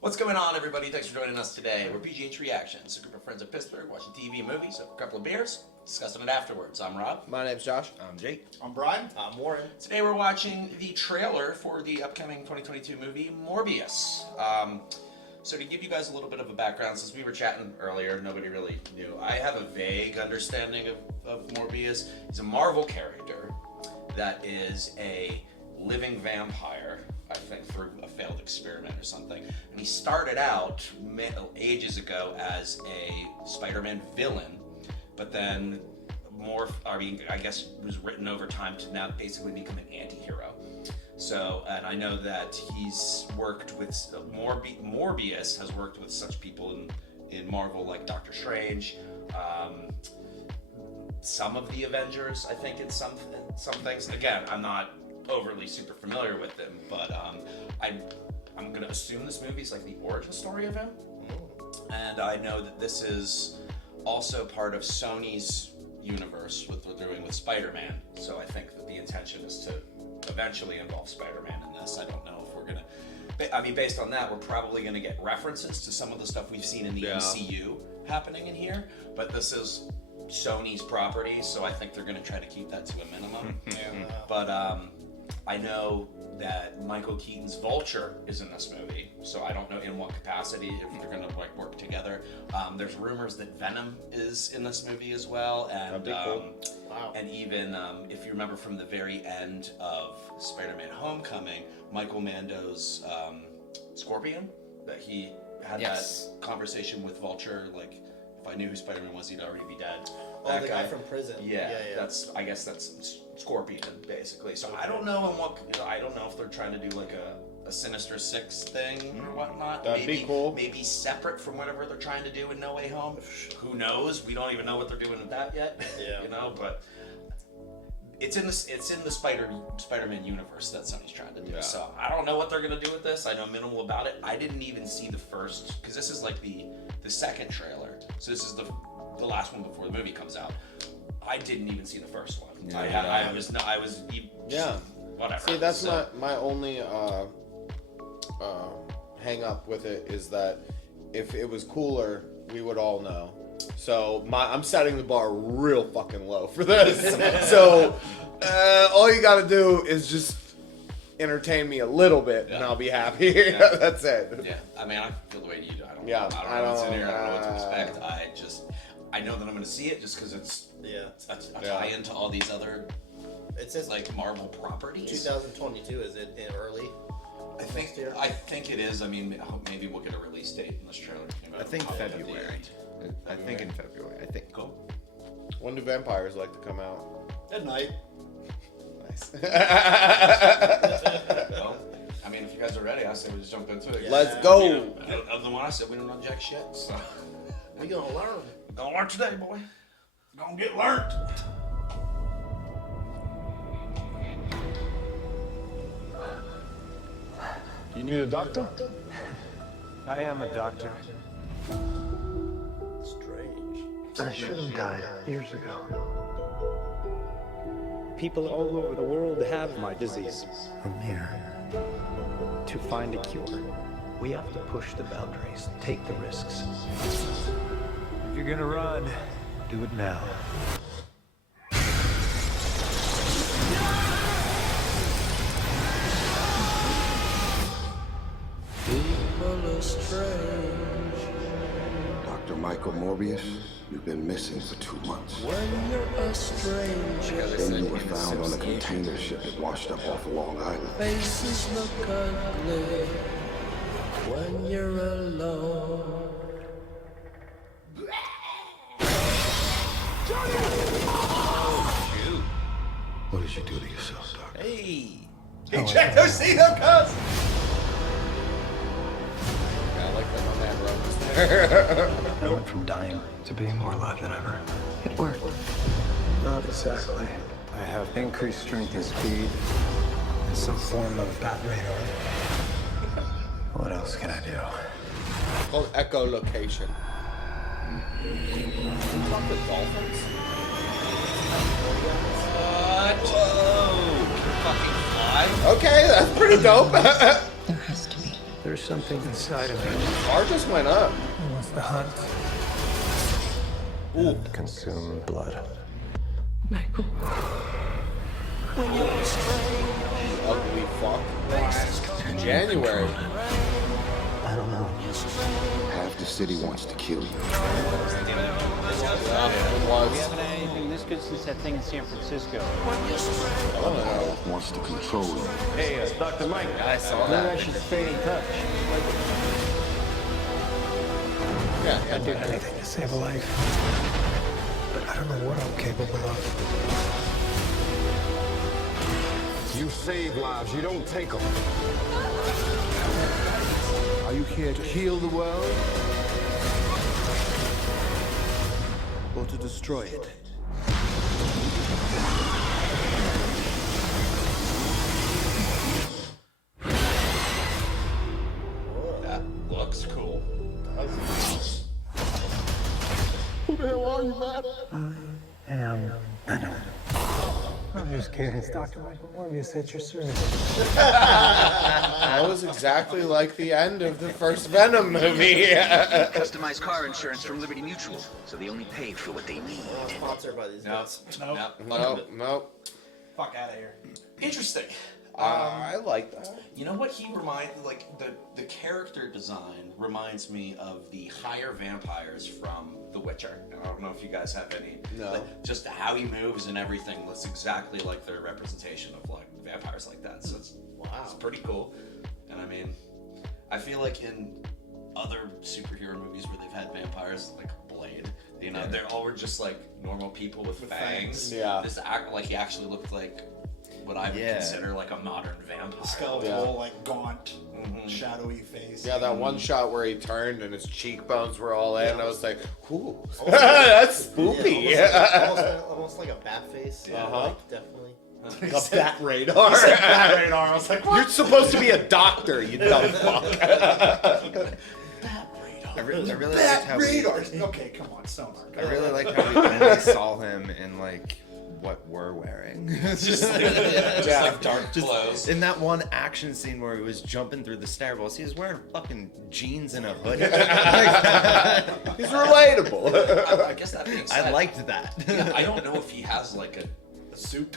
What's going on, everybody? Thanks for joining us today. We're PGH Reactions, a group of friends at Pittsburgh watching TV and movies, a couple of beers, discussing it afterwards. I'm Rob. My name's Josh. I'm Jake. I'm Brian. I'm Warren. Today we're watching the trailer for the upcoming 2022 movie Morbius. So to give you guys a little bit of a background, since we were chatting earlier, nobody really knew. I have a vague understanding of Morbius. He's a Marvel character that is a living vampire, I think through a failed experiment or something. And he started out ages ago as a Spider-Man villain, but then I guess was written over time to now basically become an anti-hero. So, and I know that he's worked with, Morbius has worked with such people in Marvel like Doctor Strange, some of the Avengers, I think in some things. Again, I'm not overly super familiar with them, but I'm gonna assume this movie's like the origin story of him. And I know that this is also part of Sony's universe, what they're doing with Spider-Man. So I think that the intention is to eventually involve Spider-Man in this. I don't know if we're gonna, based on that, we're probably gonna get references to some of the stuff we've seen in the MCU happening in here, but this is Sony's property, so I think they're gonna try to keep that to a minimum. But I know that Michael Keaton's Vulture is in this movie, so I don't know in what capacity, if they're gonna like work together. There's rumors that Venom is in this movie as well, and cool. Wow. And even if you remember from the very end of Spider-Man: Homecoming, Michael Mando's Scorpion, that he had that conversation with Vulture, like if I knew who Spider-Man was, he'd already be dead. Oh, That the guy from prison. Yeah. I guess that's Scorpion basically. So I don't know I don't know if they're trying to do like a Sinister Six thing or whatnot. That'd be cool. Maybe separate from whatever they're trying to do in No Way Home. Who knows? We don't even know what they're doing with that yet. Yeah. But it's in the Spider-Man universe that Sony's trying to do. Yeah. So I don't know what they're gonna do with this. I know minimal about it. I didn't even see the first, because this is like the second trailer. So this is the last one before the movie comes out. I didn't even see the first one. I was whatever. See, that's my only hang up with it is that if it was cooler, we would all know. So I'm setting the bar real fucking low for this. So all you gotta do is just entertain me a little bit, and I'll be happy. That's it. Yeah, I mean, I feel the way you do. I don't I know what's in here. I don't know what to expect. I know that I'm going to see it just because it's a tie-in to all these other, It says like Marvel properties. 2022. Is it in early? I think it is. I mean, maybe we'll get a release date in this trailer. I think February. I think in February. I think. Cool. When do vampires like to come out? At night. Nice. Well, I mean, if you guys are ready, I say we just jump into it. Let's go. Other than what I said, we don't know jack shit. So We gonna learn. gonna learn today, boy. Gonna get learned. You need a doctor? I am a doctor. Strange. I should have died years ago. People all over the world have my disease. I'm here to find a cure. We have to push the boundaries, take the risks. If you're gonna run, do it now. Dr. Michael Morbius, you've been missing for 2 months. When you're a stranger, Then you were found on a container ship that washed up off Long Island. faces look ugly. When you're alone. What did you do to yourself, Doc? Hey. Check those seat up, cuz. I like that my man Rome was there. I went from dying to being more alive than ever. It worked. Not exactly. I have increased strength and speed and some form of bat radar. What else can I do? It's called echolocation. Talk with dolphins? What? Whoa! Can you fucking fly? Okay, that's pretty dope. There has to be. There's something inside of him. Bar just went up. He wants to hunt. And consume blood. Michael. When you're strange. Ugly fuck. January. I don't know. Half the city wants to kill you. It We was. haven't had anything this good since that thing in San Francisco. Half wants to control you. Hey, it's Dr. Mike. I saw Maybe I that. should stay in touch. Yeah, I'd do anything to save a life. But I don't know what I'm capable of. You save lives, you don't take them. Are you here to heal the world? Or to destroy it? That looks cool. Am Venom. I'm just kidding. It's Dr. Michael Morbius at your service. That was exactly like the end of the first Venom movie. Customized car insurance from Liberty Mutual, so they only pay for what they need. We're not sponsored by these guys. Nope. Fuck out of here. Interesting. I like that. You know what he reminds, like, the character design reminds me of the higher vampires from The Witcher. I don't know if you guys have any. No. Like, just how he moves and everything looks exactly like their representation of, like, vampires like that. So it's pretty cool. And I mean, I feel like in other superhero movies where they've had vampires, like Blade, you know, they're all just like normal people with fangs. Yeah. This act like he actually looked like what I would consider like a modern vampire. Skeletal, like gaunt, shadowy face. Yeah, that one shot where he turned and his cheekbones were all in. I was like, ooh, that's spoopy. Almost like a bat face. Yeah. Like, definitely. A bat radar. Bat radar. I was like, what? You're supposed to be a doctor, you dumb fuck. I really liked Bat how radar. Okay, come on, Sonar. I really liked how we only saw him in like what we're wearing. Just like dark clothes. In that one action scene where he was jumping through the stairwells, he was wearing fucking jeans and a hoodie. He's relatable. I guess that being said, I liked that. Yeah, I don't know if he has like a suit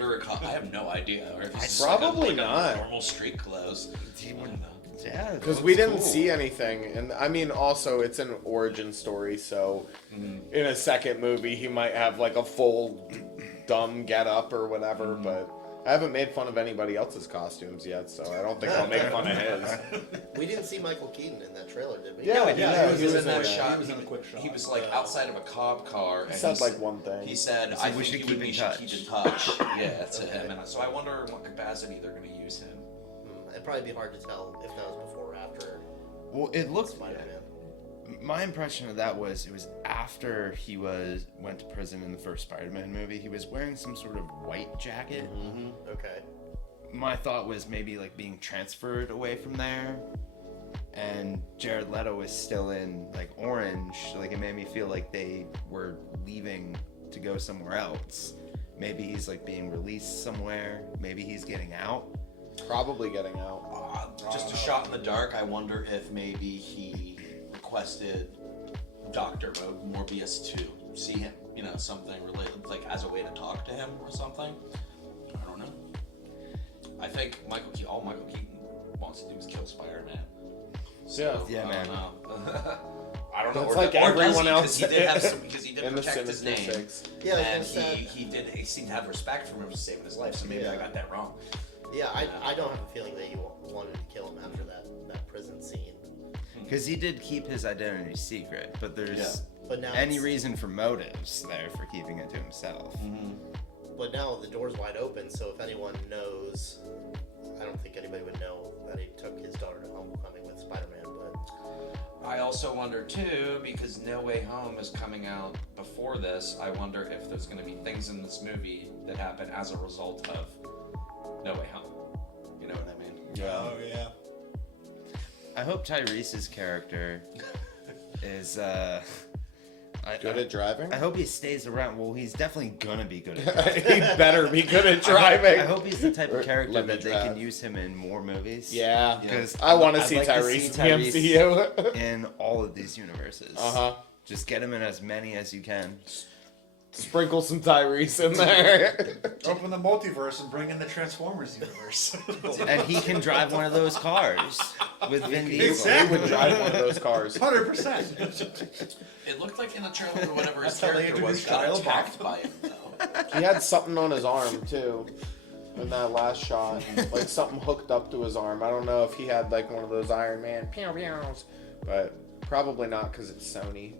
or a I have no idea. Or if he's just Probably like not. normal street clothes. He I would- don't know. Yeah, Because we didn't see anything, and I mean, also it's an origin story, so in a second movie he might have like a full dumb get up or whatever. But I haven't made fun of anybody else's costumes yet, so I don't think I'll make fun of his. We didn't see Michael Keaton in that trailer, did we? Yeah, he was in that it. shot. He was in a quick shot. He was like outside of a cop car. And He said like one thing. He said, said "I we think should you keep and in me should touch." keep in touch." Yeah, to him. And so I wonder in what capacity they're going to use him. It'd probably be hard to tell if that was before or after Well, it looked. Spider-Man. My impression of that was it was after he went to prison in the first Spider-Man movie. He was wearing some sort of white jacket. Okay. My thought was maybe like being transferred away from there, and Jared Leto was still in like orange. Like it made me feel like they were leaving to go somewhere else. Maybe he's like being released somewhere. Maybe he's getting out. Probably getting out. Just a shot in the dark. I wonder if maybe he requested Dr. Morbius to see him, you know, something related, like as a way to talk to him or something. I don't know. I think all Michael Keaton wants to do is kill Spider-Man. So, Yeah, I man. don't know. I don't know. That's Or like does he? everyone Because he else did have some, because he did in the protect his Sinister name. Six. Yeah, I was and gonna say- he seemed to have respect for him for saving his life. So maybe I got that wrong. Yeah, I don't have a feeling that you wanted to kill him after that prison scene. Because he did keep his identity secret, but there's But now any it's- reason for motives there for keeping it to himself. But now the door's wide open, so if anyone knows, I don't think anybody would know that he took his daughter to homecoming with Spider-Man. But I also wonder too, because No Way Home is coming out before this, I wonder if there's going to be things in this movie that happen as a result of No Way Home. You know what I mean? Oh, yeah. I hope Tyrese's character is, I Good at driving? I hope he stays around. Well, he's definitely gonna be good at driving. He better be good at driving. I hope he's the type of character Let me that they drive. can use him in more movies. Yeah. Because I want to I'd see like Tyrese in the MCU. in all of these universes. Just get him in as many as you can. Sprinkle some Tyrese in there. Open the multiverse and bring in the Transformers universe. And he can drive one of those cars with Vin Diesel. Exactly. He would drive one of those cars. 100%. It looked like in the trailer or whatever his That's how they character was introduced got Shia attacked LaBeouf. by him though. He had something on his arm too. In that last shot, like something hooked up to his arm. I don't know if he had like one of those Iron Man pew pews, but probably not because it's Sony.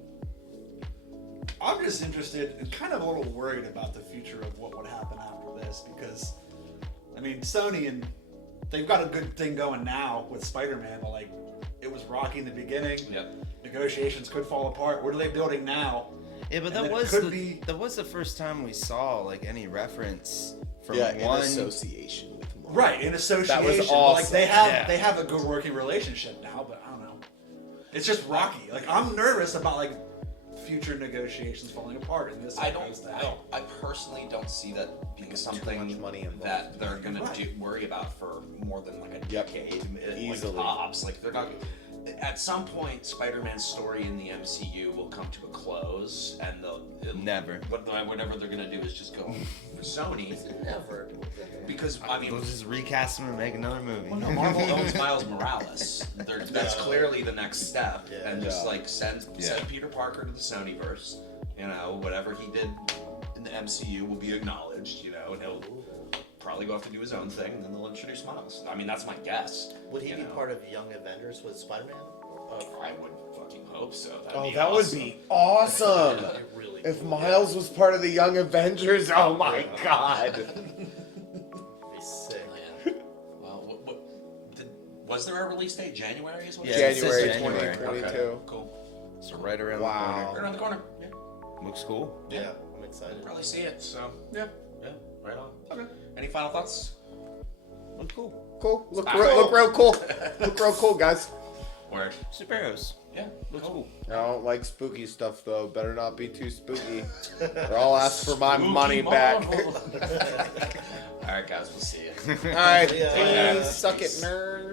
I'm just interested and kind of a little worried about the future of what would happen after this because, I mean, Sony and they've got a good thing going now with Spider-Man, but like it was rocky in the beginning. Yep. Negotiations could fall apart. What are they building now? Yeah, but And that was the first time we saw like any reference from one in association with Marvel. Right, in association. That was but, awesome. like they have a good working relationship now, but I don't know. It's just rocky. Like I'm nervous about like future negotiations falling apart in this. I personally don't see that being something money involved. that they're gonna worry about for more than like a decade, Easily. like tops. Like they're not. At some point, Spider-Man's story in the MCU will come to a close, and whatever they're gonna do is just go for Sony. Never. Because I mean, They'll just recast him and make another movie. Well, no, Marvel owns Miles Morales. That's clearly the next step, and just like send Peter Parker to the Sonyverse. You know, whatever he did in the MCU will be acknowledged. You know, and he'll probably go off to do his own thing, and then they'll introduce Miles. I mean, that's my guess. Would he be part of Young Avengers with Spider-Man? I would fucking hope so. That would be awesome. Really if cool. Miles was part of the Young Avengers, oh my god. Be sick. Well, was there a release date? January is what? January January. 2022. Okay, cool. So right around Wow. the Right corner. around the corner. Yeah. Looks cool. Yeah, I'm excited. Probably see it. So yeah, right on. Okay. Any final thoughts? Looks cool. Cool. Look real cool. Look real cool, guys. Word. Superheroes. Yeah. Looks cool. I don't like spooky stuff though. Better not be too spooky, or I'll ask for my money back. All right, guys. We'll see you. All right. Yeah. Suck it, nerds.